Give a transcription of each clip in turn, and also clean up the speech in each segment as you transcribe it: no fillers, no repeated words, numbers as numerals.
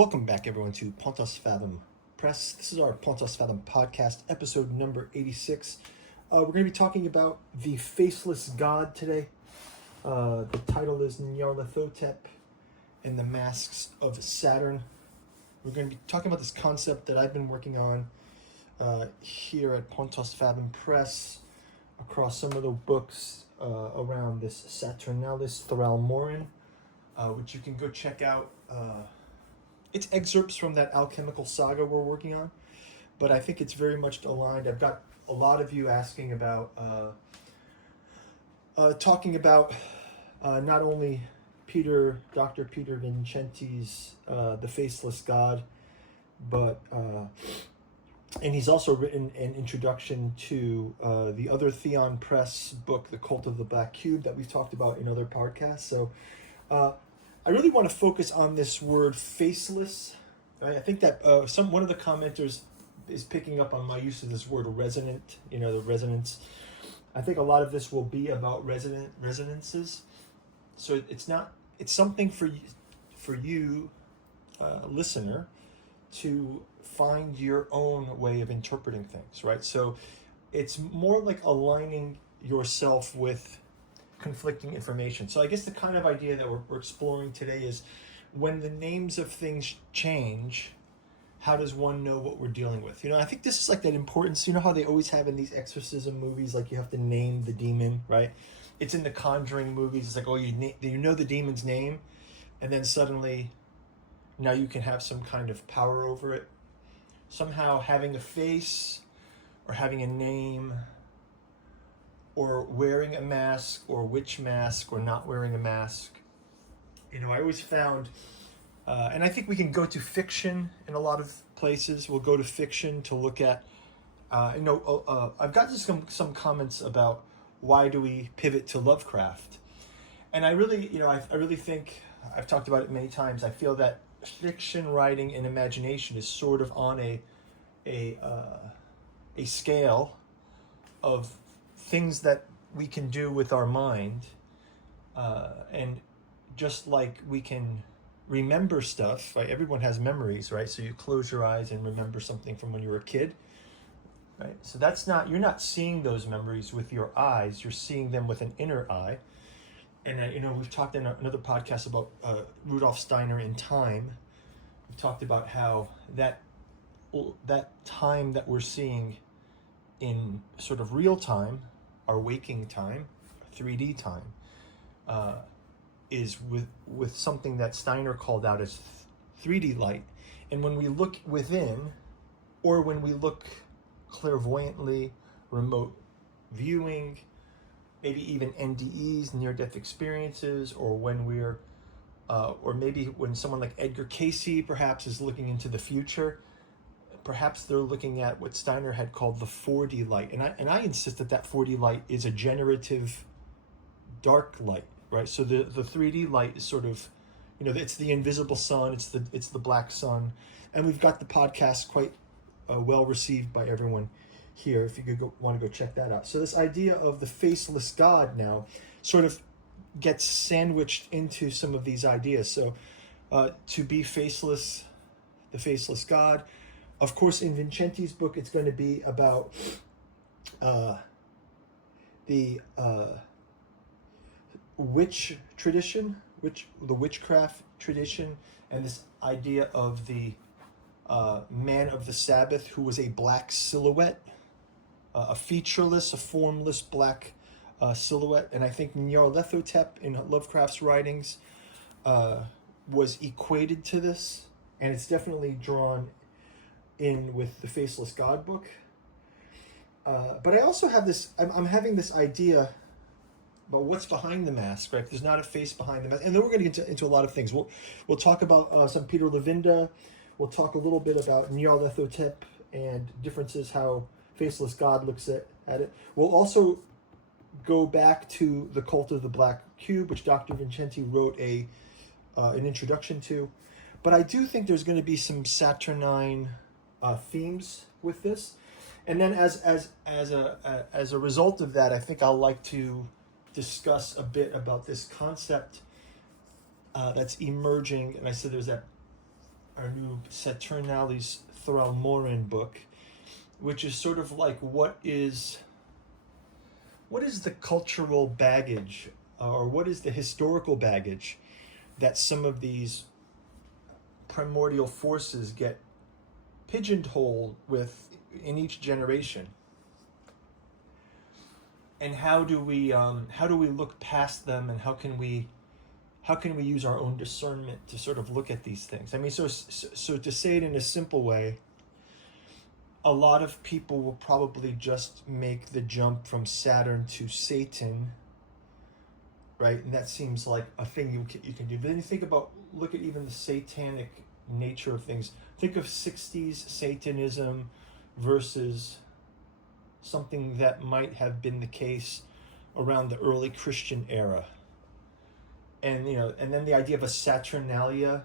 Welcome back, everyone, to Pontos Fathom Press. This is our Pontos Fathom podcast, episode number 86. We're going to be talking about the Faceless God today. The title is Nyarlathotep and the Masks of Saturn. We're going to be talking about this concept that I've been working on here at Pontos Fathom Press across some of the books around this Saturnalis Thralmoryn, which you can go check out. It's excerpts from that Alchemical Saga we're working on, but I think it's very much aligned. I've got a lot of you asking about, talking about not only Dr. Peter Vincenti's The Faceless God, but, and he's also written an introduction to the other Theon Press book, The Cult of the Black Cube, that we've talked about in other podcasts. So, I really want to focus on this word faceless. Right? I think that one of the commenters is picking up on my use of this word resonant, the resonance. I think a lot of this will be about resonances. So it's something for you, listener, to find your own way of interpreting things, right? So it's more like aligning yourself with conflicting information. So I guess the kind of idea that we're exploring today is when the names of things change, how does one know what we're dealing with? I think this is like that importance. You know how they always have in these exorcism movies, like you have to name the demon, right? It's in the Conjuring movies. It's like, oh, you know the demon's name, and then suddenly now you can have some kind of power over it. Somehow having a face or having a name or wearing a mask or witch mask or not wearing a mask. I always found, and I think we can go to fiction in a lot of places. We'll go to fiction to look at, I've gotten some comments about why do we pivot to Lovecraft? And I really, I really think, I've talked about it many times, I feel that fiction writing and imagination is sort of on a scale of things that we can do with our mind, and just like we can remember stuff, right? Everyone has memories, right? So you close your eyes and remember something from when you were a kid, right? So you're not seeing those memories with your eyes, you're seeing them with an inner eye. And we've talked in another podcast about Rudolf Steiner in time. We've talked about how that time that we're seeing in sort of real time, our waking time, 3D time, is with something that Steiner called out as 3D light. And when we look within, or when we look clairvoyantly, remote viewing, maybe even NDEs, near-death experiences, or when we're, or maybe when someone like Edgar Cayce perhaps is looking into the future, perhaps they're looking at what Steiner had called the 4D light. And I insist that 4D light is a generative dark light, right? So the 3D light is sort of, it's the invisible sun, it's the black sun. And we've got the podcast quite well received by everyone here, if you want to go check that out. So this idea of the Faceless God now sort of gets sandwiched into some of these ideas. So to be faceless, the Faceless God. Of course, in Vincenti's book, it's going to be about the witch tradition, the witchcraft tradition, and this idea of the man of the Sabbath who was a black silhouette, a featureless, a formless black silhouette. And I think Nyarlathotep in Lovecraft's writings was equated to this, and it's definitely drawn in with the Faceless God book. But I also have this, I'm having this idea about what's behind the mask, right? There's not a face behind the mask. And then we're going to get into a lot of things. We'll talk about some Peter Levinda. We'll talk a little bit about Nyarlathotep and differences, how Faceless God looks at it. We'll also go back to the Cult of the Black Cube, which Dr. Vincenti wrote an introduction to. But I do think there's going to be some Saturnine themes with this, and then as a result of that, I think I'll like to discuss a bit about this concept that's emerging. And I said there's that our new Saturnalis Thralmoryn book, which is sort of like what is the cultural baggage, or what is the historical baggage that some of these primordial forces get pigeonholed with in each generation, and how do we look past them, and how can we use our own discernment to sort of look at these things? I mean, so to say it in a simple way, a lot of people will probably just make the jump from Saturn to Satan, right? And that seems like a thing you can do. But then you look at even the satanic nature of things. Think of 60s Satanism versus something that might have been the case around the early Christian era. And and then the idea of a Saturnalia.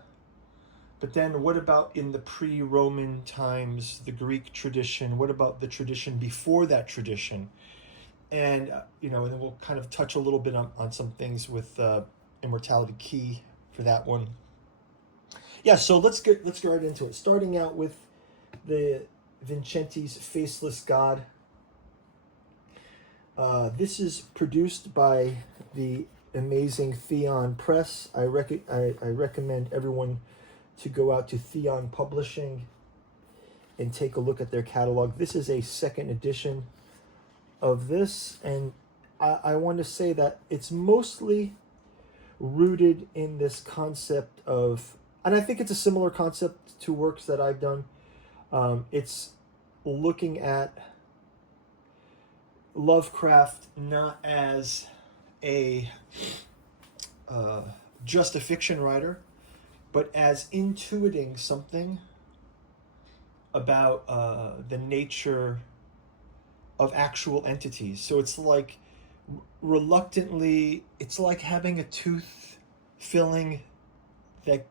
But then what about in the pre-Roman times, the Greek tradition? What about the tradition before that tradition? And and then we'll kind of touch a little bit on some things with Immortality Key for that one. Yeah, so let's get right into it. Starting out with the Vincenti's Faceless God. This is produced by the amazing Theon Press. I recommend everyone to go out to Theon Publishing and take a look at their catalog. This is a second edition of this, and I want to say that it's mostly rooted in this concept of, and I think it's a similar concept to works that I've done. It's looking at Lovecraft not as a just a fiction writer, but as intuiting something about the nature of actual entities. So it's like reluctantly, it's like having a tooth filling that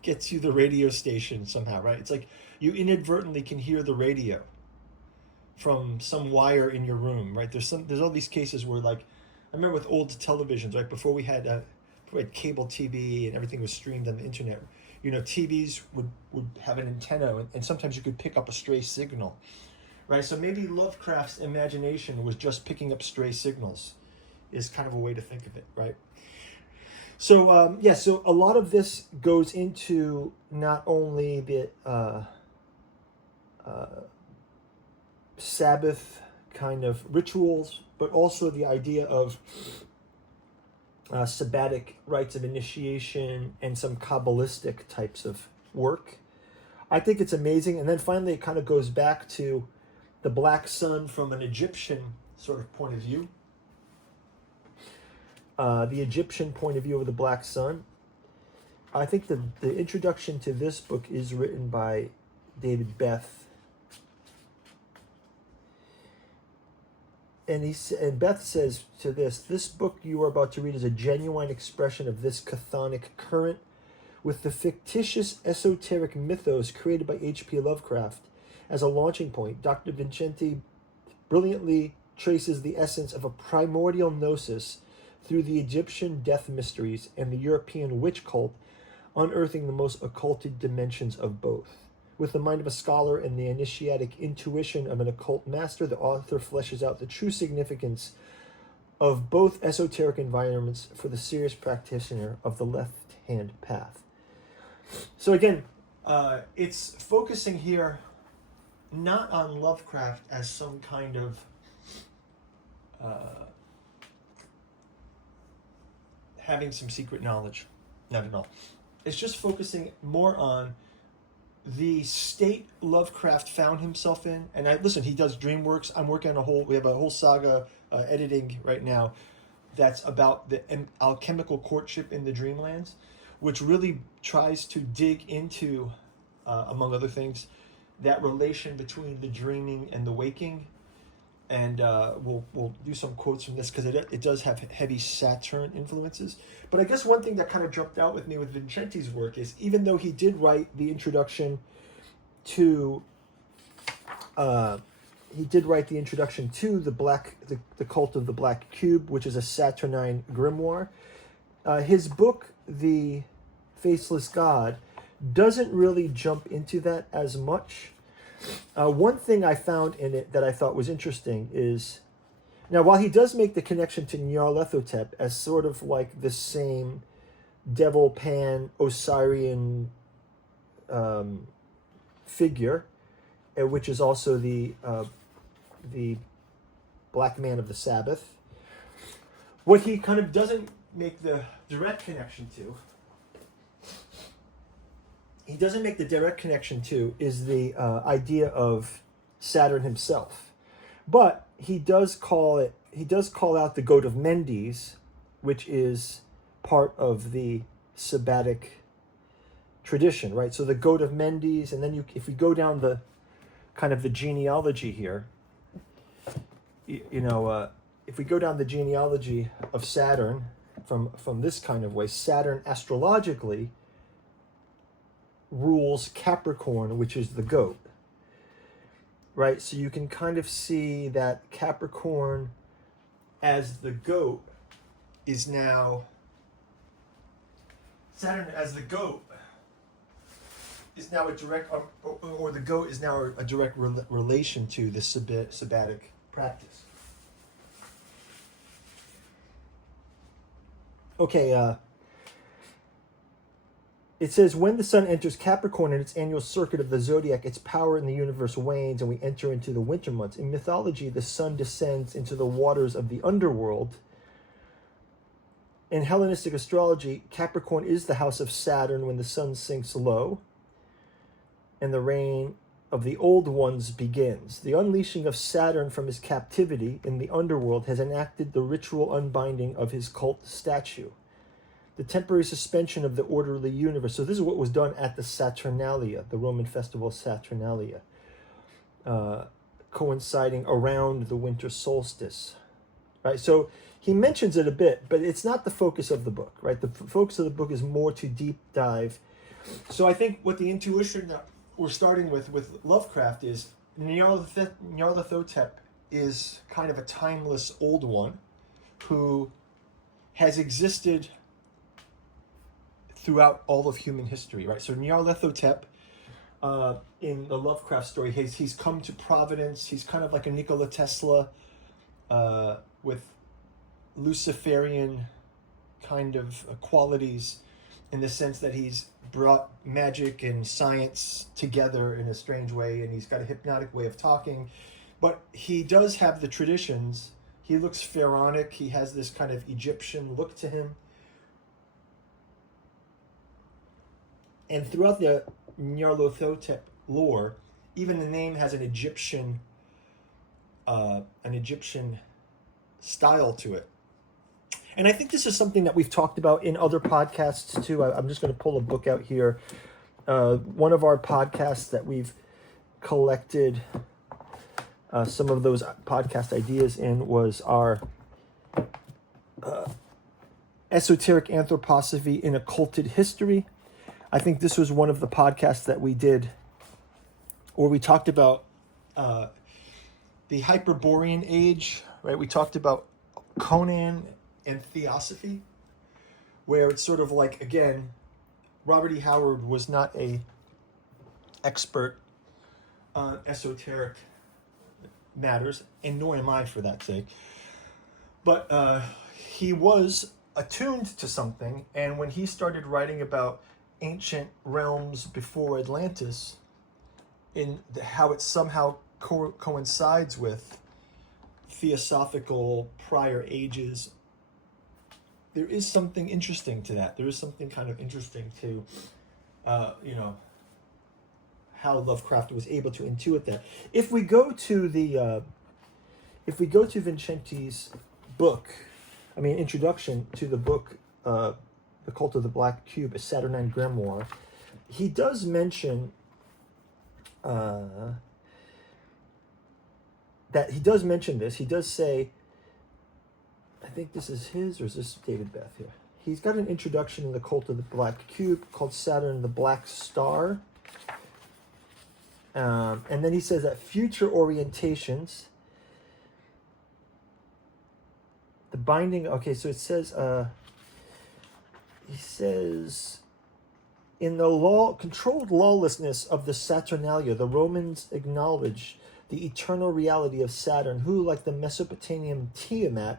gets you the radio station somehow, right? It's like you inadvertently can hear the radio from some wire in your room, right? There's all these cases where, like, I remember with old televisions, right, before we had cable TV and everything was streamed on the internet, TVs would have an antenna, and sometimes you could pick up a stray signal, right? So maybe Lovecraft's imagination was just picking up stray signals, is kind of a way to think of it, right? So so a lot of this goes into not only the Sabbath kind of rituals, but also the idea of sabbatic rites of initiation and some Kabbalistic types of work. I think it's amazing. And then finally, it kind of goes back to the black sun from an Egyptian sort of point of view. The Egyptian point of view of the black sun. I think the introduction to this book is written by David Beth. And Beth says to this book you are about to read is a genuine expression of this chthonic current, with the fictitious esoteric mythos created by H.P. Lovecraft as a launching point. Dr. Vincenti brilliantly traces the essence of a primordial gnosis through the Egyptian death mysteries and the European witch cult, unearthing the most occulted dimensions of both. With the mind of a scholar and the initiatic intuition of an occult master, the author fleshes out the true significance of both esoteric environments for the serious practitioner of the left-hand path. So again, it's focusing here not on Lovecraft as some kind of having some secret knowledge. Not at all. It's just focusing more on the state Lovecraft found himself in. And he does DreamWorks. I'm working on we have a whole Saga editing right now that's about the alchemical courtship in the Dreamlands, which really tries to dig into, among other things, that relation between the dreaming and the waking. And we'll do some quotes from this because it does have heavy Saturn influences. But I guess one thing that kind of jumped out with me with Vincenti's work is, even though he did write the introduction to the Cult of the Black Cube, which is a Saturnine grimoire, his book, The Faceless God, doesn't really jump into that as much. One thing I found in it that I thought was interesting is, now while he does make the connection to Nyarlathotep as sort of like the same devil pan Osirian figure, which is also the black man of the Sabbath, what he kind of doesn't make the direct connection to, is the idea of Saturn himself. But he does call out the Goat of Mendes, which is part of the Sabbatic tradition, right? So the Goat of Mendes, and then if we go down the kind of the genealogy here, if we go down the genealogy of Saturn from this kind of way, Saturn astrologically rules Capricorn, which is the goat, right? So you can kind of see that Capricorn as the goat is now, Saturn as the goat is now a direct, or the goat is now a direct relation to the Sabbatic practice. Okay, it says, when the sun enters Capricorn in its annual circuit of the zodiac, its power in the universe wanes and we enter into the winter months. In mythology, the sun descends into the waters of the underworld. In Hellenistic astrology, Capricorn is the house of Saturn when the sun sinks low and the reign of the old ones begins. The unleashing of Saturn from his captivity in the underworld has enacted the ritual unbinding of his cult statue, the temporary suspension of the orderly universe. So this is what was done at the Saturnalia, the Roman festival Saturnalia, coinciding around the winter solstice, right? So he mentions it a bit, but it's not the focus of the book, right? The focus of the book is more to deep dive. So I think what the intuition that we're starting with Lovecraft is Nyarlathotep is kind of a timeless old one who has existed throughout all of human history, right? So Nyarlathotep, in the Lovecraft story, he's come to providence. He's kind of like a Nikola Tesla with Luciferian kind of qualities, in the sense that he's brought magic and science together in a strange way, and he's got a hypnotic way of talking. But he does have the traditions. He looks pharaonic. He has this kind of Egyptian look to him. And throughout the Nyarlathotep lore, even the name has an Egyptian style to it. And I think this is something that we've talked about in other podcasts too. I'm just going to pull a book out here. One of our podcasts that we've collected some of those podcast ideas in was our Esoteric Anthroposophy in Occulted History. I think this was one of the podcasts that we did, or we talked about the Hyperborean age, right? We talked about Conan and Theosophy, where it's sort of like, again, Robert E. Howard was not a expert on esoteric matters, and nor am I for that sake. But he was attuned to something, and when he started writing about ancient realms before Atlantis, in how it somehow coincides with theosophical prior ages, there is something interesting to that. There is something kind of interesting to, how Lovecraft was able to intuit that. If we go to Vincenti's book, introduction to the book, The Cult of the Black Cube, a Saturnine Grimoire, he does mention this. He does say, I think this is his, or is this David Beth here? He's got an introduction in The Cult of the Black Cube called Saturn the Black Star. And then he says that future orientations, the binding, okay, so it says, he says, In the controlled lawlessness of the Saturnalia, the Romans acknowledged the eternal reality of Saturn, who, like the Mesopotamian Tiamat,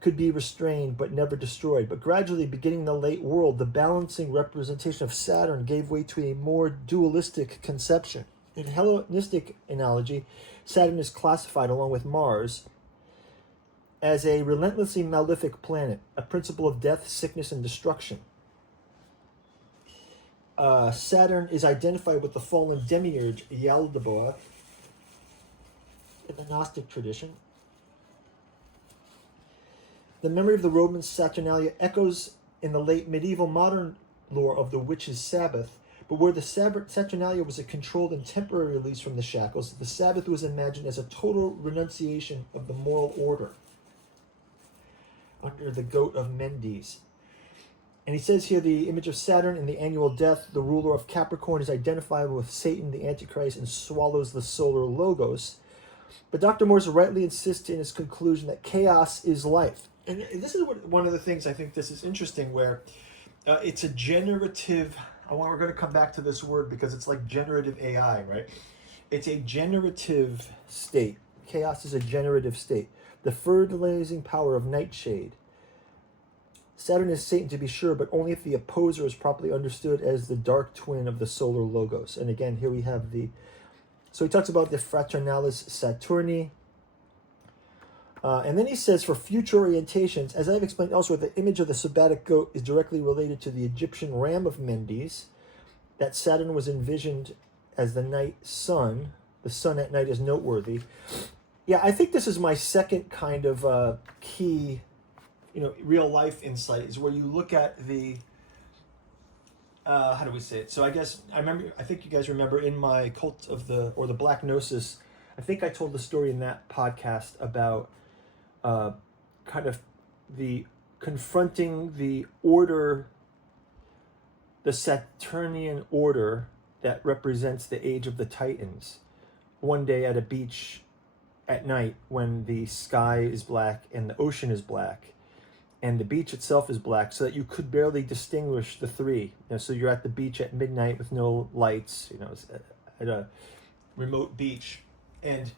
could be restrained but never destroyed. But gradually, beginning the late world, the balancing representation of Saturn gave way to a more dualistic conception. In Hellenistic analogy, Saturn is classified, along with Mars, as a relentlessly malefic planet, a principle of death, sickness, and destruction. Saturn is identified with the fallen demiurge Yaldabaoth in the Gnostic tradition. The memory of the Roman Saturnalia echoes in the late medieval modern lore of the witch's Sabbath, but where the Saturnalia was a controlled and temporary release from the shackles, the Sabbath was imagined as a total renunciation of the moral order under the Goat of Mendes. And he says here the image of Saturn in the annual death, the ruler of Capricorn, is identifiable with Satan, the Antichrist, and swallows the solar logos. But Dr. Morse rightly insists in his conclusion that chaos is life. And this is one of the things I think this is interesting, where it's a generative, we're going to come back to this word because it's like generative AI, right? It's a generative state. Chaos is a generative state. The fertilizing power of nightshade. Saturn is Satan, to be sure, but only if the opposer is properly understood as the dark twin of the solar logos. And again, here we have so he talks about the Fraternalis Saturni. And then he says, for future orientations, as I've explained elsewhere, the image of the sabbatic goat is directly related to the Egyptian ram of Mendes, that Saturn was envisioned as the night sun. The sun at night is noteworthy. Yeah, I think this is my second kind of key, real life insight, is where you look at the, how do we say it? So I think you guys remember in my Cult of the Black Gnosis, I think I told the story in that podcast about kind of the confronting the order, the Saturnian order that represents the age of the Titans, one day at a beach at night when the sky is black and the ocean is black and the beach itself is black, so that you could barely distinguish the three. So you're at the beach at midnight with no lights, at a remote beach. And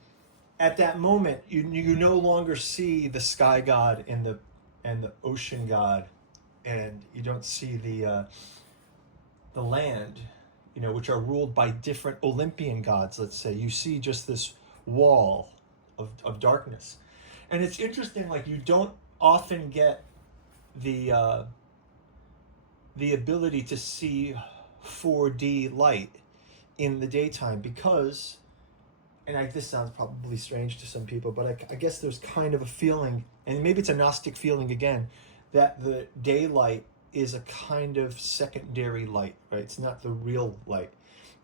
at that moment, you no longer see the sky god and the ocean god, and you don't see the land, which are ruled by different Olympian gods, let's say. You see just this wall of darkness. And it's interesting, like, you don't often get the ability to see 4D light in the daytime because, and this sounds probably strange to some people, but I guess there's kind of a feeling, and maybe it's a Gnostic feeling again, that the daylight is a kind of secondary light, right? It's not the real light.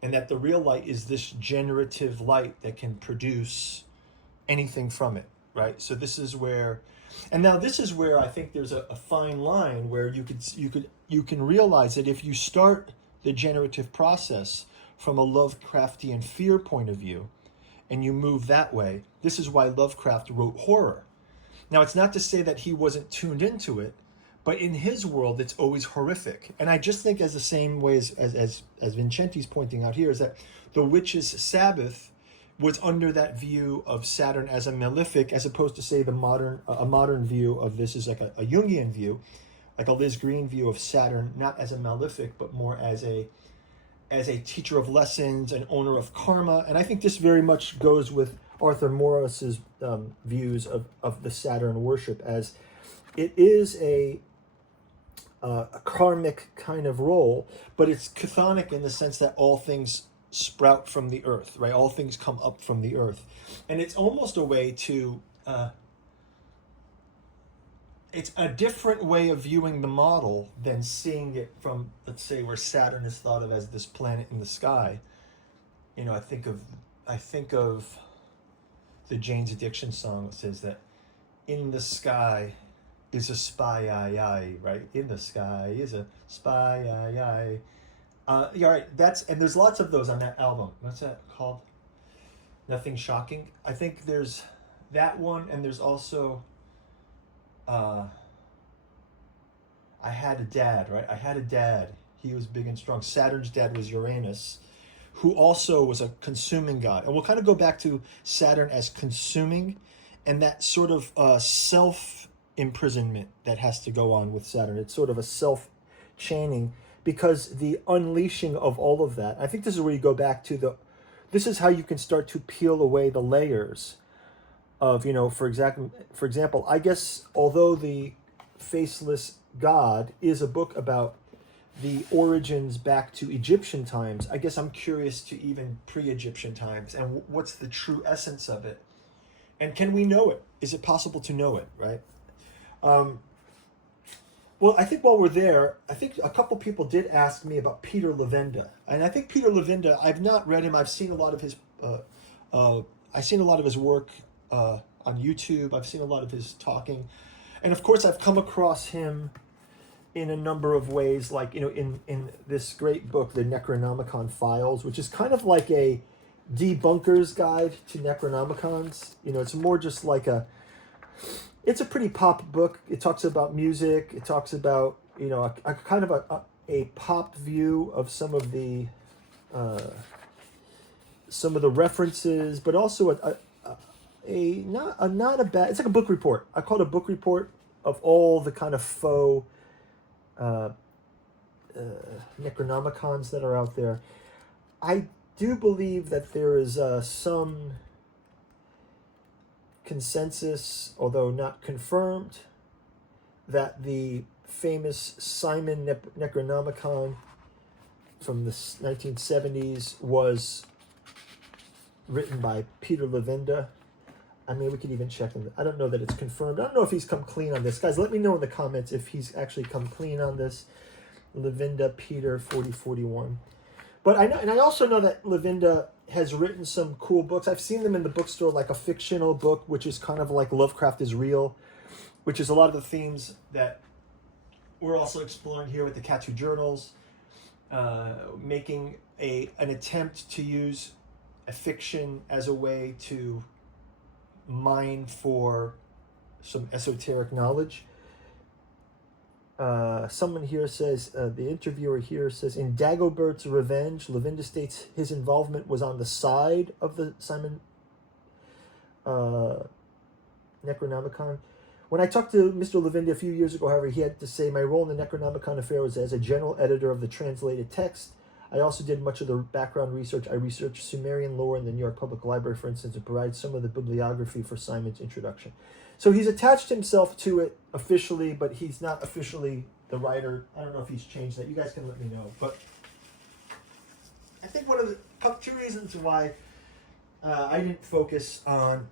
And that the real light is this generative light that can produce anything from it, right? So this is where, and now this is where I think there's a fine line where you can realize that if you start the generative process from a Lovecraftian fear point of view, and you move that way, this is why Lovecraft wrote horror. Now, it's not to say that he wasn't tuned into it, but in his world, it's always horrific. And I just think, as the same way as Vincenti's pointing out here, is that the witch's Sabbath was under that view of Saturn as a malefic, as opposed to, say, a modern view of this is like a Jungian view, like a Liz Green view of Saturn, not as a malefic, but more as a teacher of lessons, an owner of karma. And I think this very much goes with Arthur Morris's views of the Saturn worship, as it is a karmic kind of role, but it's chthonic in the sense that all things sprout from the earth, right? All things come up from the earth. And it's almost a way to, it's a different way of viewing the model than seeing it from, let's say, where Saturn is thought of as this planet in the sky. I think of the Jane's Addiction song that says that in the sky is a spy, aye, right? In the sky is a spy, aye. Yeah, right. And there's lots of those on that album. What's that called? Nothing Shocking. I think there's that one, and there's also I Had a Dad, right? I Had a Dad. He was big and strong. Saturn's dad was Uranus, who also was a consuming god. And we'll kind of go back to Saturn as consuming, and that sort of self-imprisonment that has to go on with Saturn. It's sort of a self-chaining, because the unleashing of all of that, I think this is where you go back to this is how you can start to peel away the layers of, for example, I guess, although the Faceless God is a book about the origins back to Egyptian times, I guess I'm curious to even pre-Egyptian times, and what's the true essence of it, and can we know it? Is it possible to know it, right? Well, I think while we're there, I think a couple people did ask me about Peter Levinda, and I think Peter Levinda, I've not read him. I've seen a lot of his, I've seen a lot of his work on YouTube. I've seen a lot of his talking, and of course, I've come across him in a number of ways, like in this great book, the Necronomicon Files, which is kind of like a debunker's guide to Necronomicons. It's more just like it's a pretty pop book. It talks about music. It talks about, a kind of a pop view of some of the references, but also not a bad. It's like a book report. I call it a book report of all the kind of faux Necronomicons that are out there. I do believe that there is some consensus, although not confirmed, that the famous Simon Necronomicon from the 1970s was written by Peter Levinda. I mean, we could even check him. I don't know that it's confirmed. I don't know if he's come clean on this. Guys, let me know in the comments if he's actually come clean on this. Levinda Peter 4041. But I know, and I also know that Levinda has written some cool books. I've seen them in the bookstore, like a fictional book, which is kind of like Lovecraft is Real, which is a lot of the themes that we're also exploring here with the Katsu Journals, making an attempt to use a fiction as a way to mine for some esoteric knowledge. Someone here says, the interviewer here says, in Dagobert's Revenge, Levinda states his involvement was on the side of the Simon Necronomicon. When I talked to Mr. Levinda a few years ago, however, he had to say, my role in the Necronomicon affair was as a general editor of the translated text. I also did much of the background research. I researched Sumerian lore in the New York Public Library, for instance, to provide some of the bibliography for Simon's introduction. So he's attached himself to it officially, but he's not officially the writer. I don't know if he's changed that. You guys can let me know. But I think one of the two reasons why I didn't focus on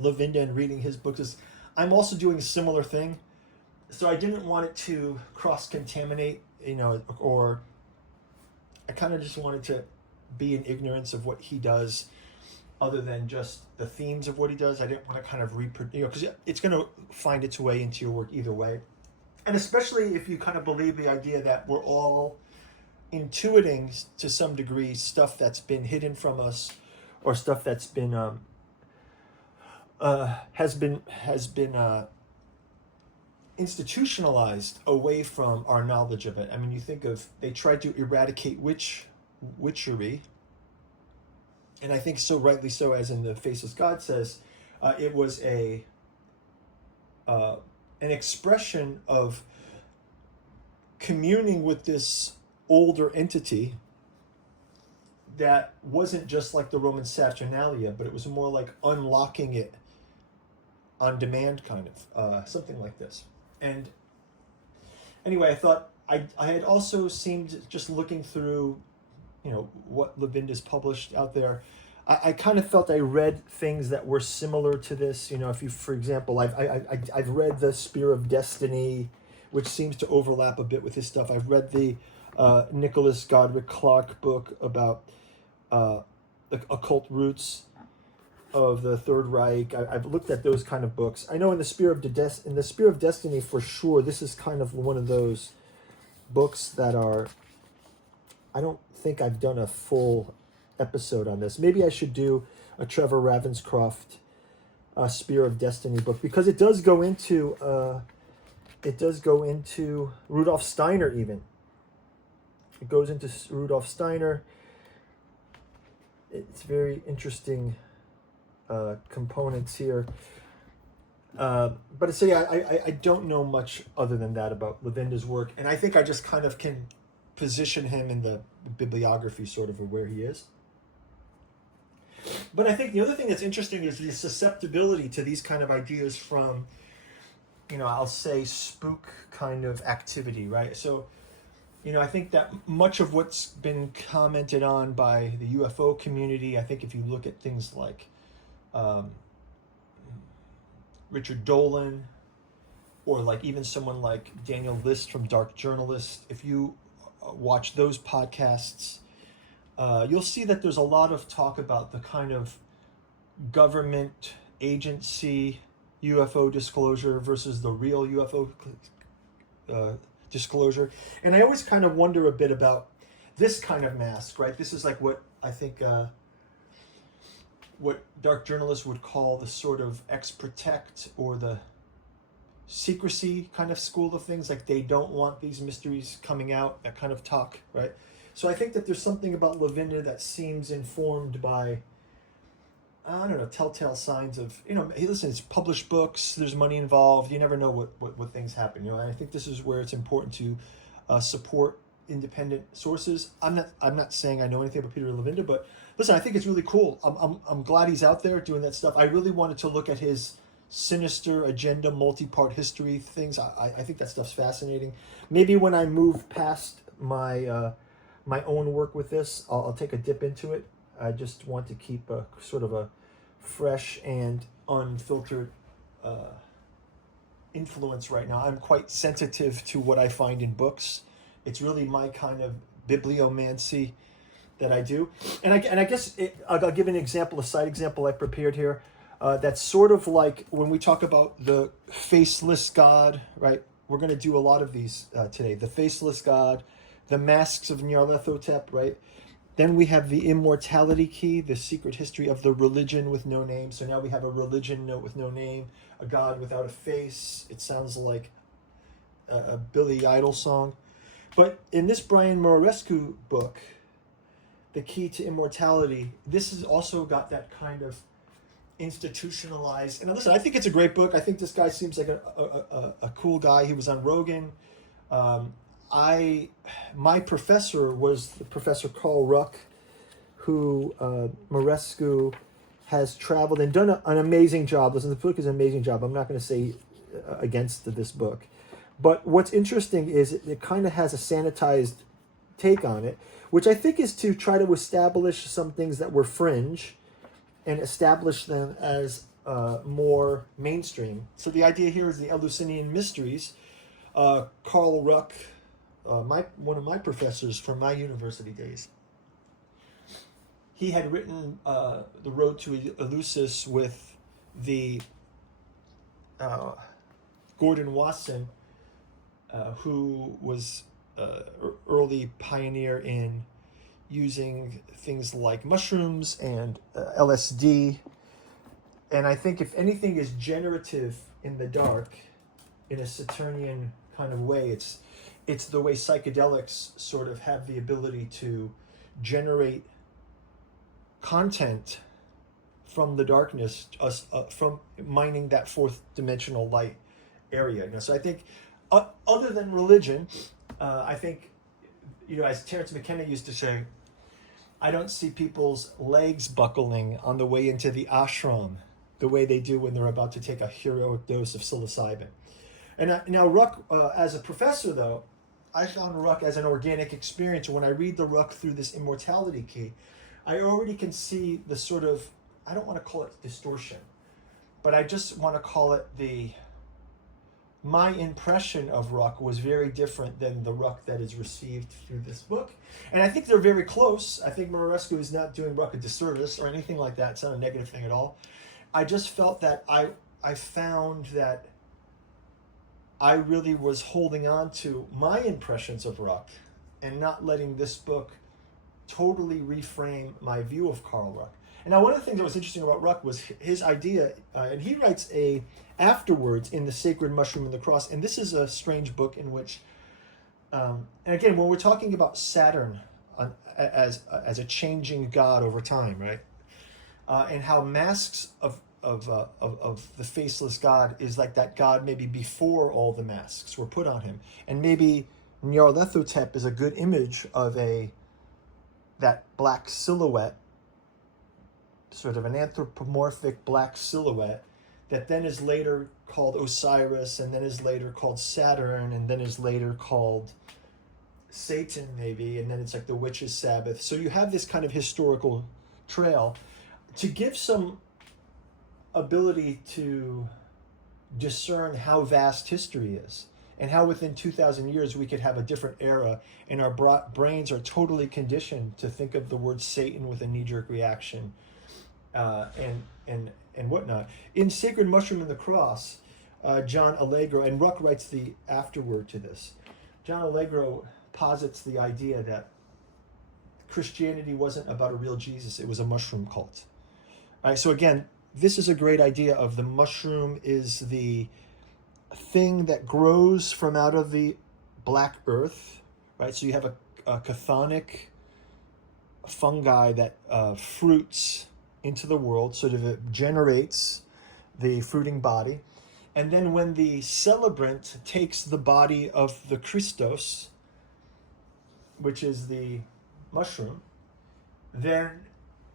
Levinda and reading his books is I'm also doing a similar thing. So I didn't want it to cross-contaminate, or I kind of just wanted to be in ignorance of what he does, other than just the themes of what he does. I didn't want to kind of reproduce, because it's going to find its way into your work either way. And especially if you kind of believe the idea that we're all intuiting to some degree stuff that's been hidden from us, or stuff that's been has been institutionalized away from our knowledge of it. I mean, you think of, they tried to eradicate witchery, and I think so rightly so, as in the Faceless God says, it was an expression of communing with this older entity that wasn't just like the Roman Saturnalia, but it was more like unlocking it on demand, kind of something like this. And anyway, I thought I had also seemed, just looking through, what Levinda's published out there, I kind of felt I read things that were similar to this. If you, for example, I've read the Spear of Destiny, which seems to overlap a bit with his stuff. I've read the Nicholas Godric Clark book about the occult roots of the Third Reich. I've looked at those kind of books. I know in the Spear of Destiny, for sure, this is kind of one of those books that are, I don't think I've done a full episode on this. Maybe I should do a Trevor Ravenscroft Spear of Destiny book, because it does go into Rudolf Steiner even. It goes into Rudolf Steiner. It's very interesting components here. But so yeah, I don't know much other than that about Levinda's work, and I think I just kind of can position him in the bibliography sort of where he is. But I think the other thing that's interesting is the susceptibility to these kind of ideas from, I'll say spook kind of activity, right? So, I think that much of what's been commented on by the UFO community, I think if you look at things like Richard Dolan, or like even someone like Daniel List from Dark Journalist, if you watch those podcasts, you'll see that there's a lot of talk about the kind of government agency UFO disclosure versus the real UFO disclosure. And I always kind of wonder a bit about this kind of mask, right? This is like what I think what Dark Journalists would call the sort of ex-protect or the secrecy kind of school of things. Like they don't want these mysteries coming out, that kind of talk, right? So I think that there's something about Levinda that seems informed by, I don't know, telltale signs of, hey, listen, it's published books, there's money involved, you never know what things happen, and I think this is where it's important to support independent sources. I'm not saying I know anything about Peter Levinda, but listen, I think it's really cool. I'm glad he's out there doing that stuff. I really wanted to look at his sinister agenda, multi-part history things. I think that stuff's fascinating. Maybe when I move past my my own work with this, I'll take a dip into it. I just want to keep a sort of a fresh and unfiltered influence right now. I'm quite sensitive to what I find in books. It's really my kind of bibliomancy that I do. And I guess I'll give an example, a side example I prepared here. That's sort of like when we talk about the Faceless God, right? We're going to do a lot of these today. The Faceless God, the Masks of Nyarlathotep, right? Then we have the Immortality Key, the secret history of the religion with no name. So now we have a religion note with no name, a God without a face. It sounds like a Billy Idol song. But in this Brian Morescu book, The Key to Immortality, this has also got that kind of institutionalized. And listen, I think it's a great book. I think this guy seems like a cool guy. He was on Rogan. My professor was the Professor Carl Ruck, who Morescu has traveled and done an amazing job. Listen, the book is an amazing job. I'm not going to say against this book. But what's interesting is it kind of has a sanitized take on it, which I think is to try to establish some things that were fringe and establish them as more mainstream. So the idea here is the Eleusinian Mysteries. Carl Ruck, one of my professors from my university days, he had written The Road to Eleusis with the Gordon Wasson, who was early pioneer in using things like mushrooms and LSD. And I think if anything is generative in the dark, in a Saturnian kind of way, it's the way psychedelics sort of have the ability to generate content from the darkness, from mining that fourth dimensional light area. So I think, other than religion, I think, as Terence McKenna used to say, I don't see people's legs buckling on the way into the ashram the way they do when they're about to take a heroic dose of psilocybin. And now Ruck, as a professor, though, I found Ruck as an organic experience. When I read the Ruck through this Immortality Key, I already can see the sort of, I don't want to call it distortion, but I just want to call it my impression of Ruck was very different than the Ruck that is received through this book. And I think they're very close. I think Morescu is not doing Ruck a disservice or anything like that. It's not a negative thing at all. I just felt that I found that I really was holding on to my impressions of Ruck and not letting this book totally reframe my view of Carl Ruck. And now one of the things that was interesting about Ruck was his idea, and he writes afterwards in The Sacred Mushroom and the Cross, and this is a strange book in which And again, when we're talking about Saturn as a changing god over time, right? And how masks of the faceless god is like that god maybe before all the masks were put on him, and maybe Nyarlathotep is a good image of that black silhouette, sort of an anthropomorphic black silhouette that then is later called Osiris, and then is later called Saturn, and then is later called Satan maybe, and then it's like the witch's Sabbath. So you have this kind of historical trail to give some ability to discern how vast history is, and how within 2,000 years we could have a different era, and our brains are totally conditioned to think of the word Satan with a knee-jerk reaction, and whatnot. In Sacred Mushroom and the Cross, John Allegro, and Ruck writes the afterword to this, John Allegro posits the idea that Christianity wasn't about a real Jesus, it was a mushroom cult. All right, so again, this is a great idea of the mushroom is the thing that grows from out of the black earth, right? So you have a chthonic fungi that fruits into the world, sort of it generates the fruiting body. And then when the celebrant takes the body of the Christos, which is the mushroom, then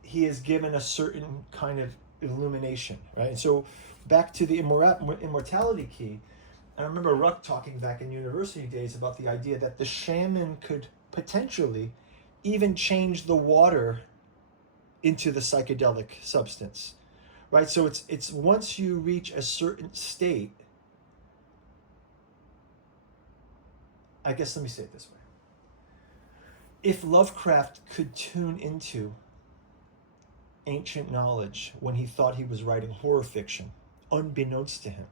he is given a certain kind of illumination, right? And so back to the immortality key, I remember Ruck talking back in university days about the idea that the shaman could potentially even change the water into the psychedelic substance, right? So it's once you reach a certain state, I guess let me say it this way. If Lovecraft could tune into ancient knowledge when he thought he was writing horror fiction, unbeknownst to him,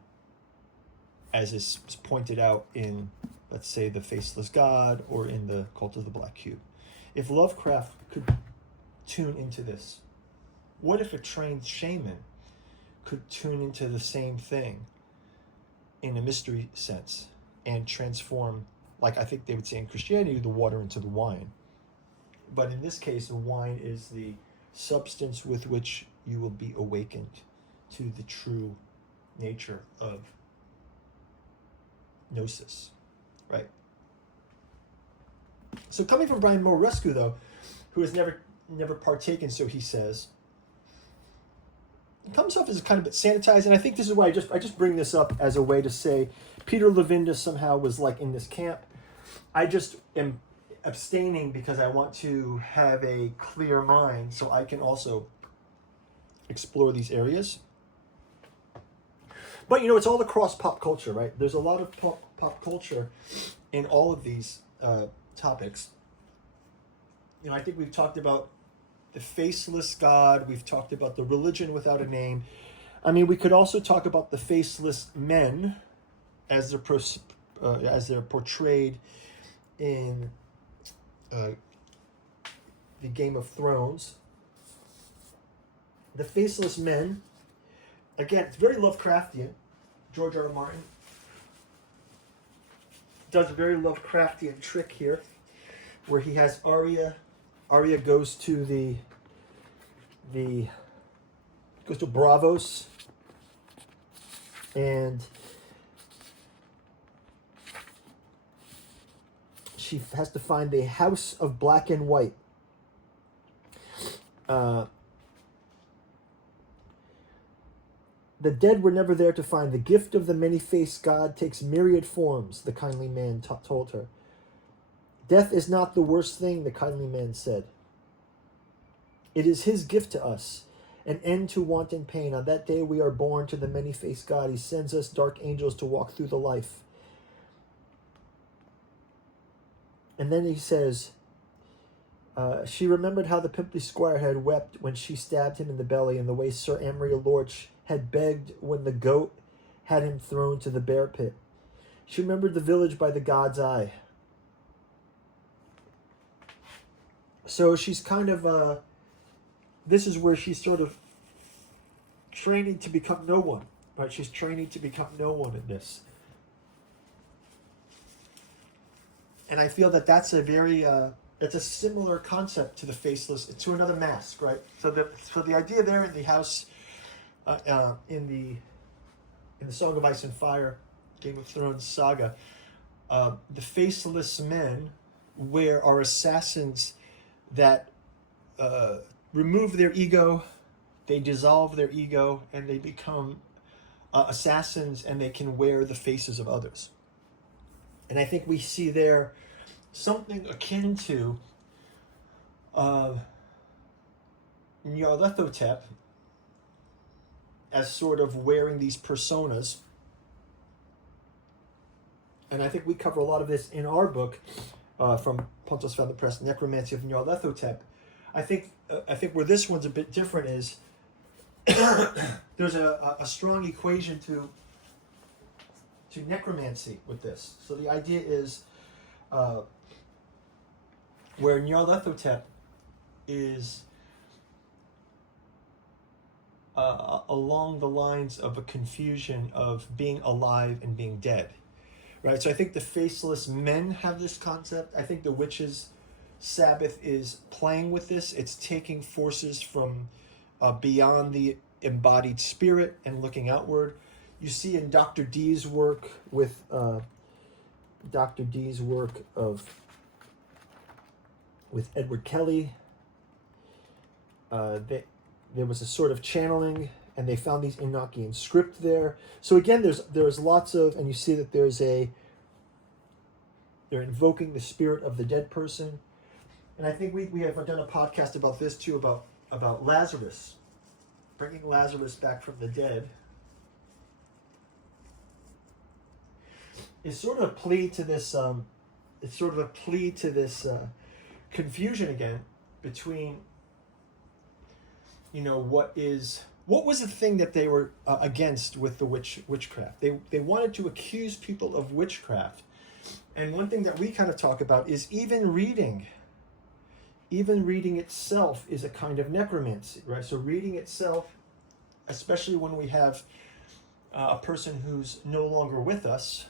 as is pointed out in, let's say, The Faceless God or in the Cult of the Black Cube. If Lovecraft could tune into this, what if a trained shaman could tune into the same thing in a mystery sense and transform, like I think they would say in Christianity, the water into the wine? But in this case, the wine is the substance with which you will be awakened to the true nature of Gnosis, right? So coming from Brian Morescu, though, who has never partaken, so he says, it comes off as kind of bit sanitized, and I think this is why I just bring this up as a way to say Peter Levinda somehow was like in this camp. I just am abstaining because I want to have a clear mind so I can also explore these areas. But it's all across pop culture, right? There's a lot of pop culture in all of these topics. I think we've talked about the faceless God. We've talked about the religion without a name. I mean, we could also talk about the faceless men as they're portrayed in the Game of Thrones. The faceless men, again, it's very Lovecraftian. George R. R. Martin does a very Lovecraftian trick here, where he has Arya goes to goes to Bravos, and she has to find the House of Black and White. The dead were never there to find. The gift of the many-faced God takes myriad forms, the kindly man told her. Death is not the worst thing, the kindly man said. It is his gift to us, an end to want and pain. On that day we are born to the many-faced God. He sends us dark angels to walk through the life. And then he says, she remembered how the pimply squire had wept when she stabbed him in the belly, and the way Sir Amory Lorch had begged when the goat had him thrown to the bear pit. She remembered the village by the God's Eye. So she's kind of, this is where she's sort of training to become no one, right? She's training to become no one in this. And I feel that that's a very it's a similar concept to the faceless, to another mask, right? So the idea there in the house, in the Song of Ice and Fire, Game of Thrones saga, the Faceless Men are assassins that remove their ego, they dissolve their ego, and they become assassins, and they can wear the faces of others. And I think we see there something akin to Nyarlathotep as sort of wearing these personas. And I think we cover a lot of this in our book from Pontos Founding Press, Necromancy of Nyarlathotep. I think where this one's a bit different is there's a strong equation to necromancy with this. So the idea is where Nyarlathotep is along the lines of a confusion of being alive and being dead, right? So I think the Faceless Men have this concept. I think the Witches' Sabbath is playing with this. It's taking forces from beyond the embodied spirit and looking outward. You see in Dr. D's work with Edward Kelly, there was a sort of channeling, and they found these Enochian script there. So again, there's lots of, and you see that they're invoking the spirit of the dead person. And I think we have done a podcast about this too, about Lazarus, bringing Lazarus back from the dead. Is sort of a plea to this. It's sort of a plea to this confusion again between, what was the thing that they were against with the witchcraft. They wanted to accuse people of witchcraft, and one thing that we kind of talk about is even reading itself is a kind of necromancy, right? So reading itself, especially when we have a person who's no longer with us,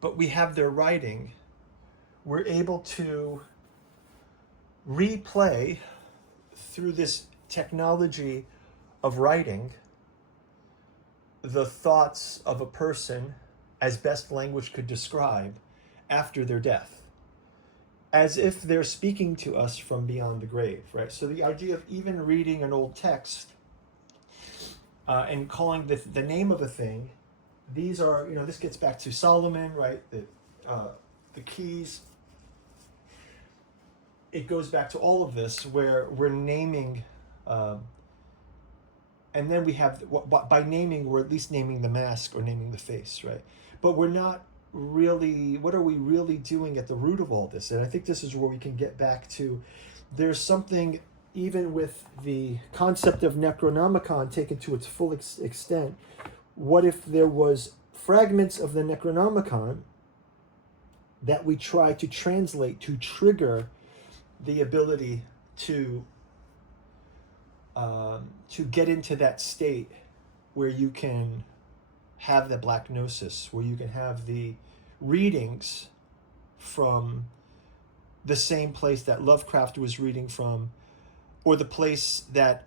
but we have their writing, we're able to replay through this technology of writing the thoughts of a person as best language could describe after their death, as if they're speaking to us from beyond the grave, right? So the idea of even reading an old text and calling the name of a thing, these are, this gets back to Solomon, right? The keys. It goes back to all of this where we're naming, and then we have, by naming, we're at least naming the mask or naming the face, right? But we're not really, what are we really doing at the root of all this? And I think this is where we can get back to, there's something, even with the concept of Necronomicon taken to its full extent, what if there was fragments of the Necronomicon that we try to translate to trigger the ability to get into that state where you can have the black gnosis, where you can have the readings from the same place that Lovecraft was reading from, or the place that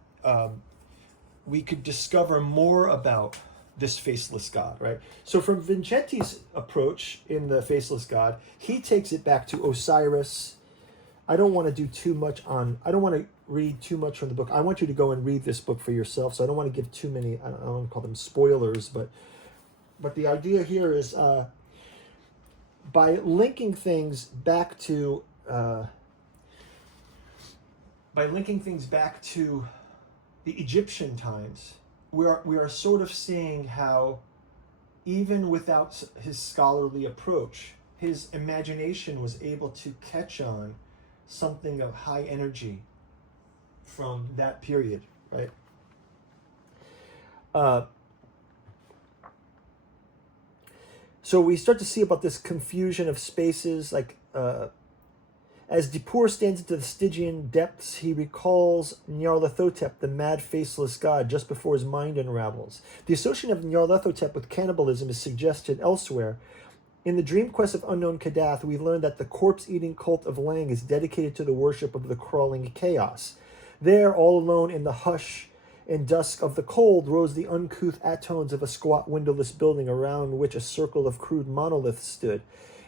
we could discover more about this Faceless God, right? So from Vincenti's approach in the Faceless God, he takes it back to Osiris. I don't want to do too much I don't want to read too much from the book. I want you to go and read this book for yourself, so I don't want to give too many, I don't want to call them spoilers, but the idea here is by linking things back to the Egyptian times, we are sort of seeing how, even without his scholarly approach, his imagination was able to catch on something of high energy from that period, right? So we start to see about this confusion of spaces, like as Dipur stands into the Stygian depths, he recalls Nyarlathotep, the mad faceless god, just before his mind unravels. The association of Nyarlathotep with cannibalism is suggested elsewhere, In the dream quest of unknown Kadath, we learn that the corpse-eating cult of Lang is dedicated to the worship of the crawling chaos. There, all alone in the hush and dusk of the cold, rose the uncouth atones of a squat windowless building around which a circle of crude monoliths stood.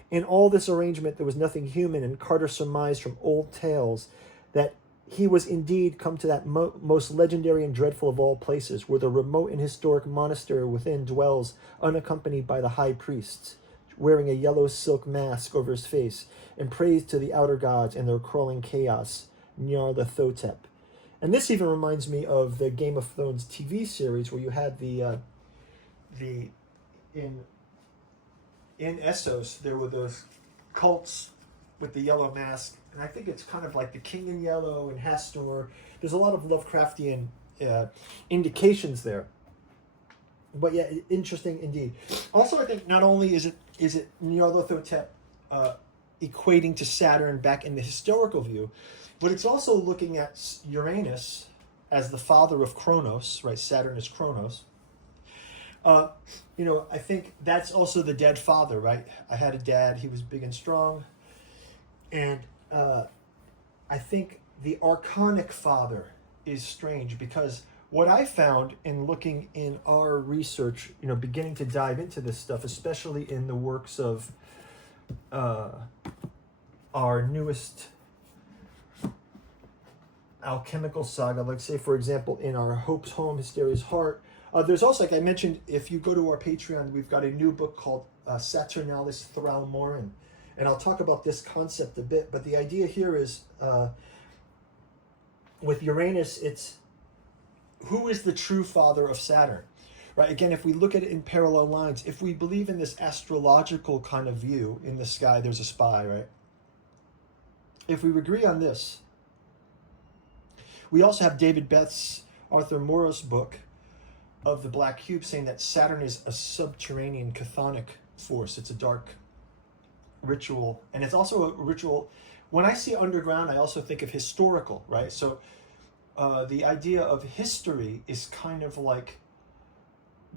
In all this arrangement there was nothing human, and Carter surmised from old tales that he was indeed come to that most legendary and dreadful of all places, where the remote and historic monastery within dwells unaccompanied by the high priests, wearing a yellow silk mask over his face, and prays to the outer gods and their crawling chaos, Nyarlathotep. And this even reminds me of the Game of Thrones TV series, where you had in Essos there were those cults with the yellow mask, and I think it's kind of like the King in Yellow and Hastur. There's a lot of Lovecraftian indications there. But yeah, interesting indeed. Also, I think not only is it Nyarlathotep equating to Saturn back in the historical view, but it's also looking at Uranus as the father of Kronos, right? Saturn is Kronos. I think that's also the dead father, right? I had a dad, he was big and strong. And I think the archonic father is strange, because what I found in looking in our research, beginning to dive into this stuff, especially in the works of our newest alchemical saga, like say, for example, in our Hope's Home, Hysteria's Heart. There's also, like I mentioned, if you go to our Patreon, we've got a new book called Saturnalis Thralmoryn. And I'll talk about this concept a bit, but the idea here is, with Uranus, it's who is the true father of Saturn, right? Again, if we look at it in parallel lines, if we believe in this astrological kind of view, in the sky there's a spy, right? If we agree on this, we also have David Beth's Arthur Morrow's book of the Black Cube saying that Saturn is a subterranean chthonic force. It's a dark ritual, and it's also a ritual. When I see underground, I also think of historical, right? So the idea of history is kind of like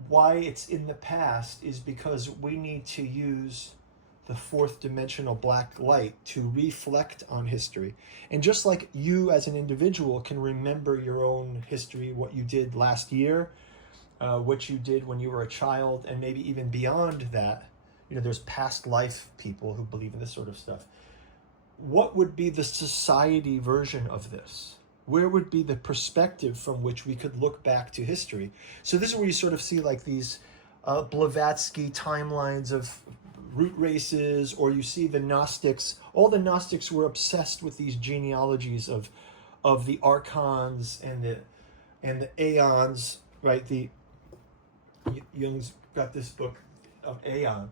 why it's in the past is because we need to use the fourth dimensional black light to reflect on history. And just like you as an individual can remember your own history, what you did last year, what you did when you were a child, and maybe even beyond that, there's past life people who believe in this sort of stuff. What would be the society version of this? Where would be the perspective from which we could look back to history? So this is where you sort of see like these Blavatsky timelines of root races, or you see the Gnostics. All the Gnostics were obsessed with these genealogies of the archons and the aeons, right? Jung's got this book of aeon.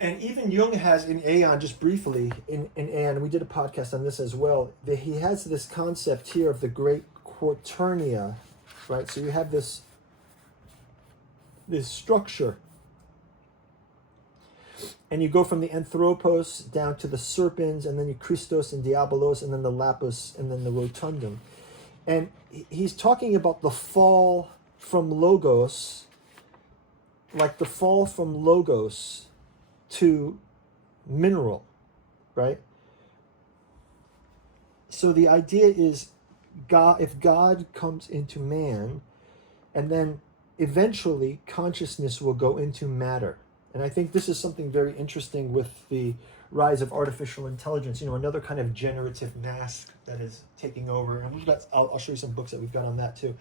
And even Jung has in Aeon, just briefly, in Aeon, we did a podcast on this as well, that he has this concept here of the great quaternia, right? So you have this structure. And you go from the Anthropos down to the Serpens, and then you Christos and Diabolos, and then the Lapus, and then the Rotundum. And he's talking about the fall from Logos, like the fall from Logos to mineral, right? So the idea is God, if God comes into man, and then eventually consciousness will go into matter. And I think this is something very interesting with the rise of artificial intelligence, another kind of generative mask that is taking over. And we've got, I'll show you some books that we've got on that too.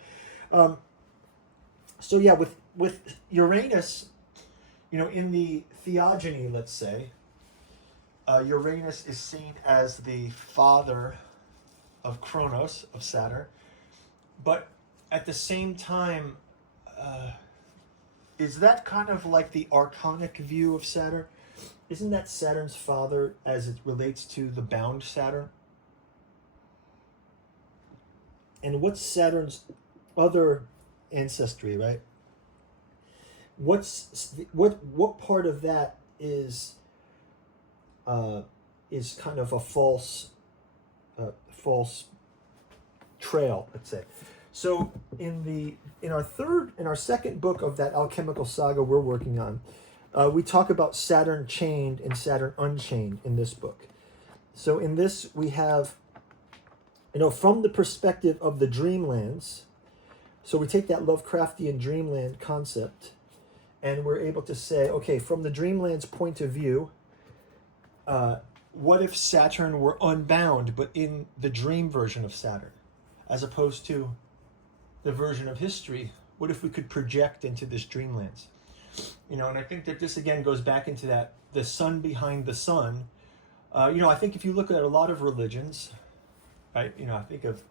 So yeah, with Uranus, in the theogony, let's say, Uranus is seen as the father of Kronos, of Saturn. But at the same time, is that kind of like the archonic view of Saturn? Isn't that Saturn's father as it relates to the bound Saturn? And what's Saturn's other ancestry, right? What part of that is kind of a false trail, let's say. So in our second book of that alchemical saga we're working on, We talk about Saturn chained and Saturn unchained in this book. So in this, we have, from the perspective of the Dreamlands, so we take that Lovecraftian dreamland concept, and we're able to say, okay, from the Dreamlands point of view, what if Saturn were unbound, but in the dream version of Saturn, as opposed to the version of history? What if we could project into this Dreamlands? And I think that this again goes back into that, the sun behind the sun. I think if you look at a lot of religions, right, I think of,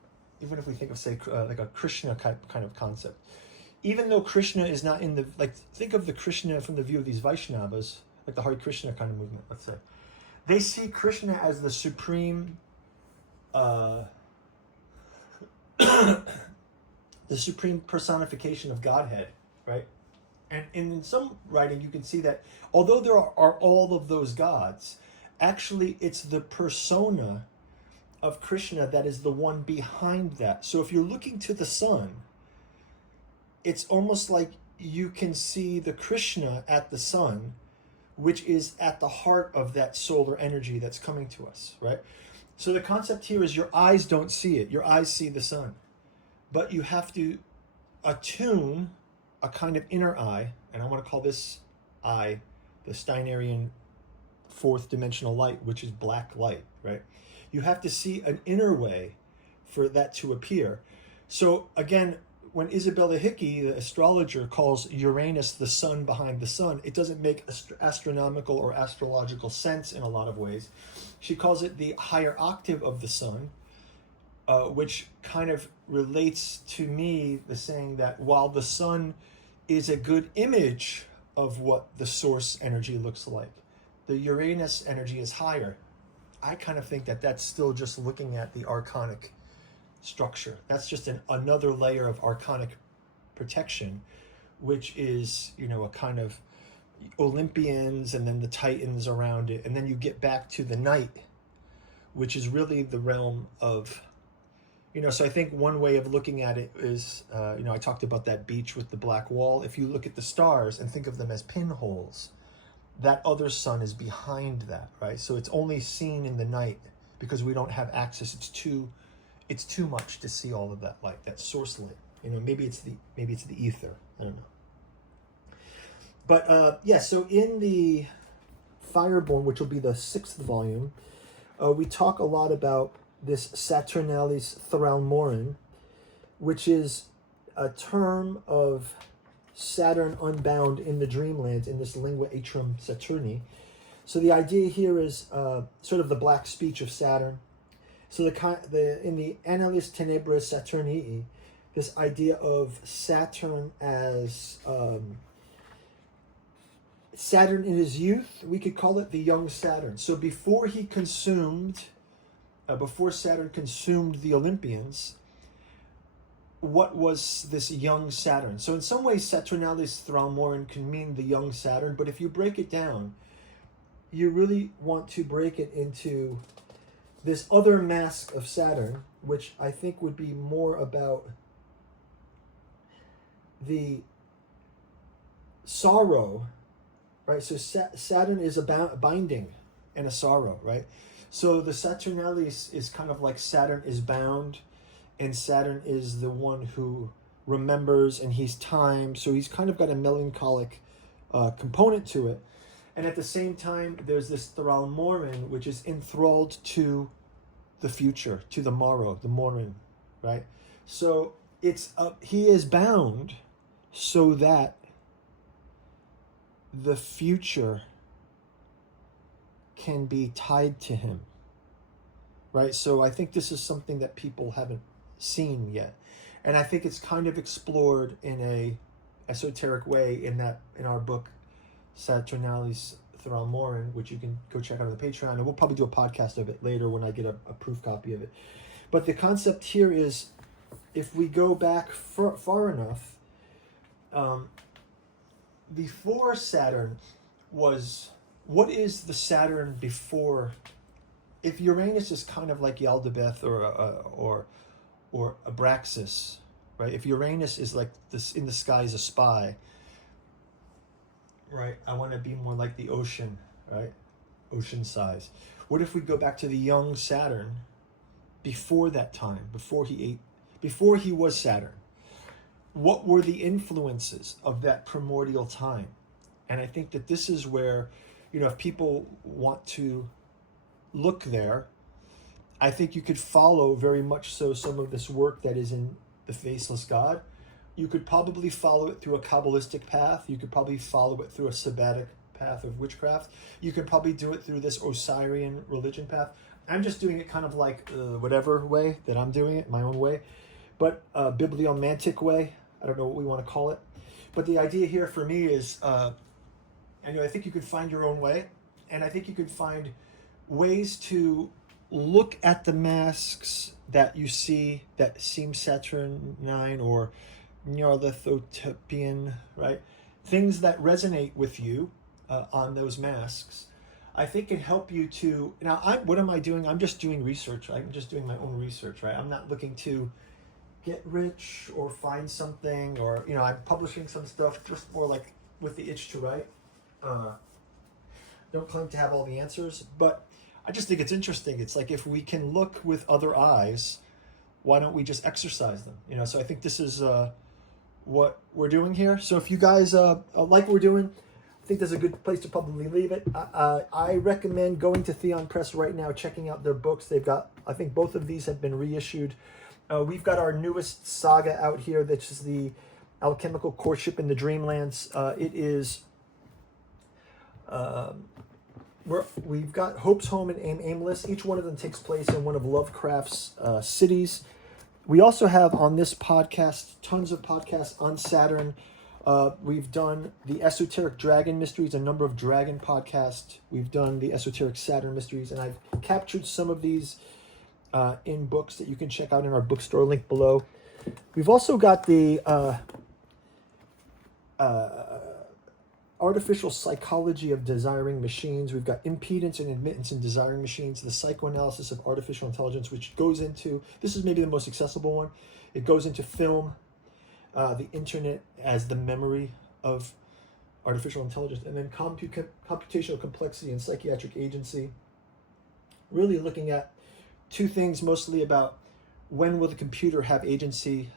even if we think of, say, like a Krishna kind of concept, even though Krishna is not in the, like, think of the Krishna from the view of these Vaishnavas, like the Hare Krishna kind of movement, let's say. They see Krishna as the supreme, the supreme personification of Godhead, right? And in some writing, you can see that although there are all of those gods, actually it's the persona of Krishna that is the one behind that. So if you're looking to the sun, it's almost like you can see the Krishna at the sun, which is at the heart of that solar energy that's coming to us, right? So the concept here is your eyes don't see it. Your eyes see the sun. But you have to attune a kind of inner eye, and I want to call this eye the Steinerian fourth dimensional light, which is black light, right? You have to see an inner way for that to appear. So again, when Isabella Hickey, the astrologer, calls Uranus the sun behind the sun, it doesn't make astronomical or astrological sense in a lot of ways. She calls it the higher octave of the sun, which kind of relates to me the saying that while the sun is a good image of what the source energy looks like, the Uranus energy is higher. I kind of think that that's still just looking at the archonic structure. That's just another layer of archonic protection, which is, a kind of Olympians and then the Titans around it. And then you get back to the night, which is really the realm of, so I think one way of looking at it is, I talked about that beach with the black wall. If you look at the stars and think of them as pinholes, that other sun is behind that, right? So it's only seen in the night because we don't have access. It's too much to see all of that light, that source light. Maybe it's the ether. I don't know. But so in the Fireborn, which will be the 6th volume, we talk a lot about this Saturnalis Thralmoryn, which is a term of Saturn unbound in the Dreamlands, in this lingua atrium Saturni. So the idea here is sort of the black speech of Saturn. So in the Annales Tenebras Saturnii, this idea of Saturn as Saturn in his youth, we could call it the young Saturn. So before Saturn consumed the Olympians, what was this young Saturn? So in some ways, Saturnalis Thralmoryn can mean the young Saturn, but if you break it down, you really want to break it into this other mask of Saturn, which I think would be more about the sorrow, right? So Saturn is about a binding and a sorrow, right? So the Saturnalis is kind of like Saturn is bound, and Saturn is the one who remembers, and he's time. So he's kind of got a melancholic component to it. And at the same time, there's this Thralmoryn, which is enthralled to the future, to the morrow, the Morin, right? So he is bound so that the future can be tied to him, right? So I think this is something that people haven't seen yet. And I think it's kind of explored in a esoteric way in our book, Saturnalis Thralmoryn, which you can go check out on the Patreon, and we'll probably do a podcast of it later when I get a proof copy of it. But the concept here is, if we go back far enough, before Saturn was, what is the Saturn before? If Uranus is kind of like Yaldabaoth or Abraxas, right? If Uranus is like this in the sky as a spy, right? I want to be more like the ocean, right? Ocean size. What if we go back to the young Saturn before that time, before he was Saturn? What were the influences of that primordial time? And I think that this is where, if people want to look there, I think you could follow very much so some of this work that is in the Faceless God. You could probably follow it through a Kabbalistic path. You could probably follow it through a Sabbatic path of witchcraft. You could probably do it through this Osirian religion path. I'm just doing it kind of like whatever way that I'm doing it, my own way. But bibliomantic way, I don't know what we want to call it. But the idea here for me is, I think you could find your own way. And I think you could find ways to look at the masks that you see that seem Saturnine or Nyarlathotepian, right? Things that resonate with you on those masks, I think can help you to... Now, what am I doing? I'm just doing research. I'm just doing my own research, right? I'm not looking to get rich or find something, or, I'm publishing some stuff just more like with the itch to write. Don't claim to have all the answers, but I just think it's interesting. It's like, if we can look with other eyes, why don't we just exercise them? So I think this is what we're doing here. So if you guys like what we're doing, I think there's a good place to probably leave it. I recommend going to Theon Press right now, checking out their books. They've got, I think both of these have been reissued. We've got our newest saga out here, that's is the Alchemical Courtship in the Dreamlands. It is... we've got Hope's Home and Aimless. Each one of them takes place in one of Lovecraft's cities. We also have on this podcast tons of podcasts on Saturn. We've done the Esoteric Dragon Mysteries, a number of dragon podcasts. We've done the Esoteric Saturn Mysteries, and I've captured some of these in books that you can check out in our bookstore link below. We've also got the Artificial Psychology of Desiring Machines. We've got Impedance and Admittance in Desiring Machines, the Psychoanalysis of Artificial Intelligence, which goes into, this is maybe the most accessible one, it goes into film, the internet as the memory of artificial intelligence, and then computational complexity and psychiatric agency, really looking at two things mostly about when will the computer have agency,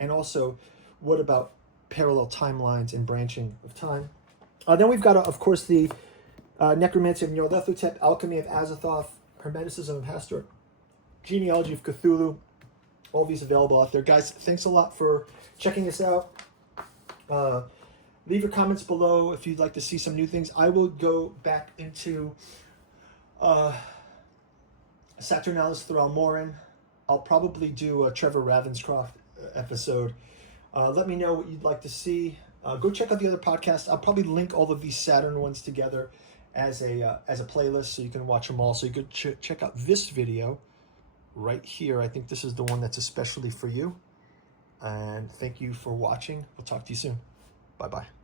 and also what about parallel timelines and branching of time. Then we've got, of course, the Necromancy of Nyarlathotep, Alchemy of Azathoth, Hermeticism of Hastur, Genealogy of Cthulhu. All these available out there. Guys, thanks a lot for checking us out. Leave your comments below if you'd like to see some new things. I will go back into Saturnalis Thralmoryn. I'll probably do a Trevor Ravenscroft episode. Let me know what you'd like to see. Go check out the other podcasts. I'll probably link all of these Saturn ones together as a playlist, so you can watch them all. So you could check out this video right here. I think this is the one that's especially for you. And thank you for watching. We'll talk to you soon. Bye-bye.